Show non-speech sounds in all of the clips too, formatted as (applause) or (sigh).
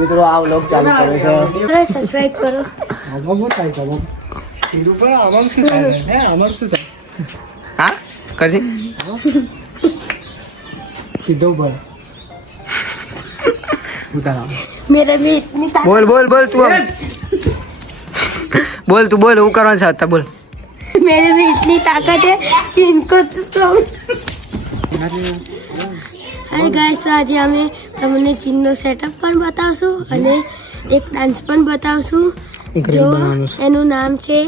મિત્રો આ વ્લોગ ચાલુ કર્યો છે અરે સબસ્ક્રાઇબ કરો આમાં શું થાય છે આમાં? કીધું પણ આમાં શું થાય હે આમાં શું થાય હા કરજે સીધો પર ઉતારા मेरे में इतनी ताकत બોલ બોલ બોલ તું આમ. બોલ તું બોલ હું કરવાનું છે અત્યારે બોલ मेरे में इतनी ताकत है कि इनको तो હાય ગાઈસ તો આજે અમે તમને ચીનનો સેટઅપ પણ બતાવશું અને એક ડાન્સ પણ બતાવશું. જો એનું નામ છે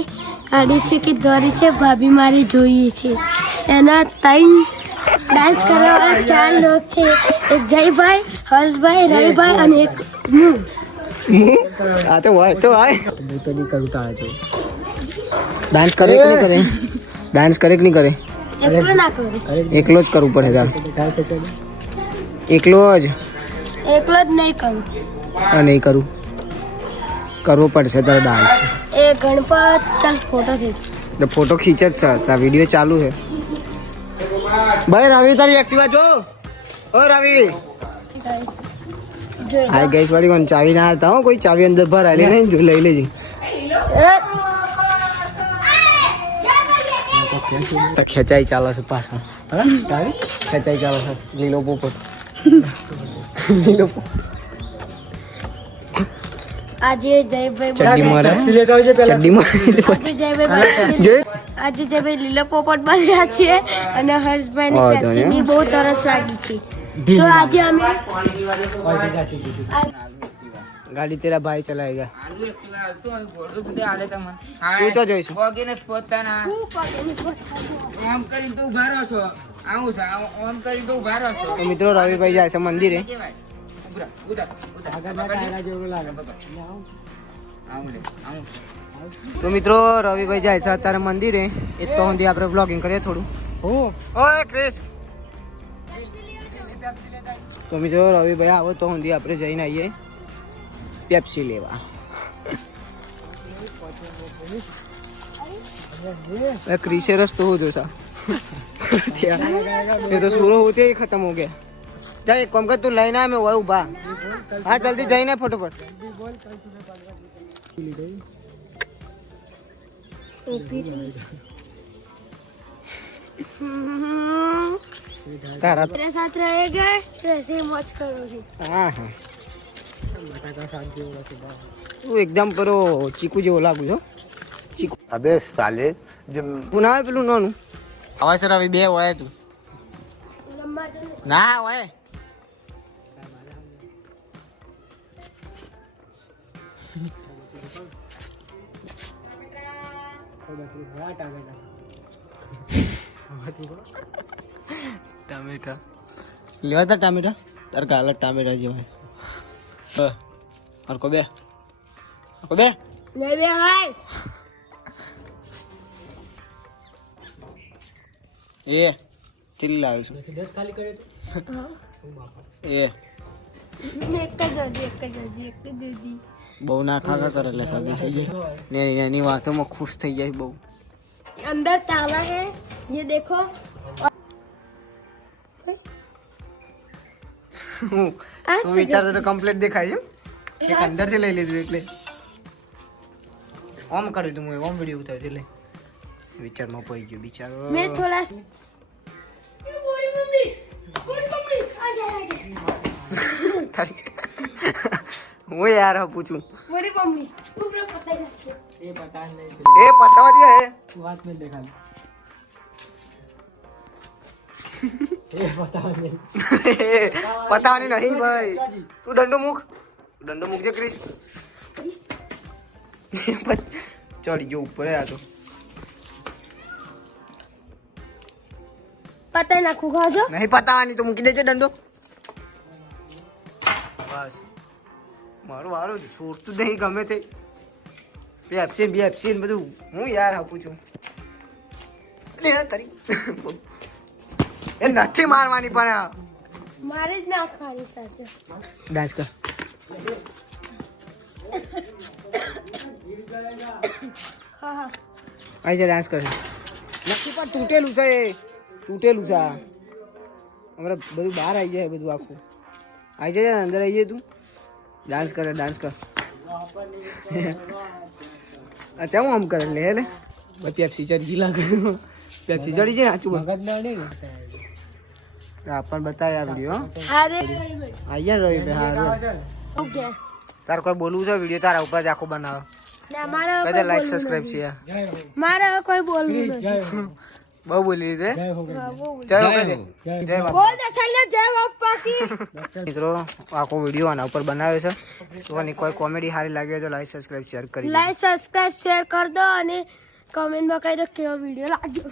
કાઢી છે કે દોરી છે ભાભી મારી જોઈએ છે. એના ત્રણ ડાન્સ કરવાવાળા ચાર લોક છે. એક જયભાઈ હર્ષભાઈ રવિભાઈ અને એક હું આ તો હોય તો હોય. હું તો નહીં કરું? તારા ડાન્સ કરે કે નહીં કરે? (laughs) ડાન્સ કરે કે નહીં કરે. એકલો જ કરવું પડે તાર. એકલો જ? એકલો જ નહીં કરું. આ નહીં કરું. કરવો પડશે તારે ડાન્સ. એ ગણપત ચાલ ફોટો ખીચ. ફોટો ખીચ જ છે તાર વીડિયો ચાલુ છે. ભાઈ રવિ તારી એક્ટિવા જો. ઓ રવિ હાય ગેસ વાળી કોણ ચાવી ના હતા હો કોઈ ચાવી અંદર ભરાયેલી નહીં જો લઈ લેજે. ખેંચાઈ ચાલે છે પાછળ ખેંચાઈ ચાલે છે. લીલો પોપટ. આજે જયભાઈ લેતા આવજે પહેલા. આજે જયભાઈ? આજે? જયભાઈ લીલો પોપટ બન્યા છે અને હર્ષભાઈ ને પેપ્સી બહુ તરસ લાગી છે. તો આજે અમે ગાડી તેરા ભાઈ ચલાએગા તું તો જોઈશું. પોતાના. આમ કરી તો મિત્રો રવિભાઈ જાય છે મંદિરે. આગળના ટાયરા જેવું લાગે. તો મિત્રો રવિભાઈ જાય છે અત્યારે મંદિરે. એ તો સુધી આપણે વ્લોગિંગ કરીએ થોડું. હો. ઓય ક્રિસ. તો મિત્રો રવિભાઈ આવો તો સુધી આપણે જઈને આવીએ. પેપ્સી લેવા अरे क्रीसे रस तो हो जो सा ये तो शुरू होते ही खत्म हो गया जा एक काम कर तू लाइन में वो उबा हाँ जल्दी जाइए फटाफट तारा मेरे साथ रहेगा ऐसे ही मौज करोगे हाँ हाँ બટાકા એકદમ પેલો ચીકુ જેવો લાગુ છો ચીકુ. અબે સાલે જેમ પુના પેલું નાનું. આવે સર હવે બે હોય તું. ના. હોય. ટામેટા. લેવા તા ટામેટા. તાર કાલા ટામેટા જેવા હ હરકો બે હરકો બે નહીં બે ભાઈ એ ચીલી લાવ્યો છું દસ ખાલી કર્યો તો? એ એક જ હજી એક જ હજી એક જ હજી બહુ ના ખાકા કરે એટલે સગી થઈ જાય નાની નાની વાતોમાં ખુશ થઈ જાય બહુ अंदर ताला है ये देखो તું વિચારતો તો કમ્પ્લીટ દેખાય છે એક અંદરથી લઈ લીધું એટલે ઓમ કર્યું તું હું ઓમ વિડીયો ઉતાર્યો એટલે વિચારમાં પડી ગયો બિચારો मैं थोड़ा बोरी मम्मी बोरी मम्मी आ जा आ जा તારી- હું યાર હા પૂછું बोरी मम्मी ऊपर पता नहीं એ પતા નહીં એ પતાવા દે હે વાત નહીં દેખાડી એ પતા નહીં પતાવાની નહીં ભાઈ. તું દંડો મૂક. દંડો મૂકજે ક્રિશ. ચડી ગયો ઉપર આ તો. પતા નાખું ખાજો નહીં પતાવાની તો મૂકી દેજો દંડો. બસ. મારું વારો છોડતું નહીં ગમે તે. બે એપ્સિન બે એપ્સિન બધું. હું યાર આપું છું. કરી. (laughs) એ નથી મારવાની પણ. મારી જ ના ખાલી સાચે ડાન્સ કર આવી જા ડાન્સ કરે નથી પણ તૂટેલું છે એ. તૂટેલું છે અમારે હમણાં બધું બહાર આવી જાય બધું આખું. આવી જાય અંદર આવી જાય તું. ડાન્સ કરે ડાન્સ કર. અચ્છા હું આમ કરે? લે લે. પછી પેપ્સી ચડી. લાગે પેપ્સી ચડી જાય આચું મગજ ના નહીં આપણને બતાય આ વીડિયો હારે. આયા રવિ ભાઈ હારે. ઓકે. તાર કોઈ બોલવું છે? વીડિયો તારા ઉપર જ આખો બનાવો. ના મારે કોઈ લાઈક સબસ્ક્રાઇબ છે. મારે કોઈ બોલવું નથી. બહુ બોલી લીધે જય હો હા. જય હો જય બોલ દે છેલ્લે જય કી (laughs) મિત્રો આખો વીડિયો આના ઉપર બનાવ્યો છે. તો કોઈ કોમેડી સારી લાગે તો લાઈક સબસ્ક્રાઇબ શેર કરી દો. લાઈક સબસ્ક્રાઇબ શેર કર દો અને કમેન્ટમાં કહી દો કેવો વીડિયો લાગ્યો.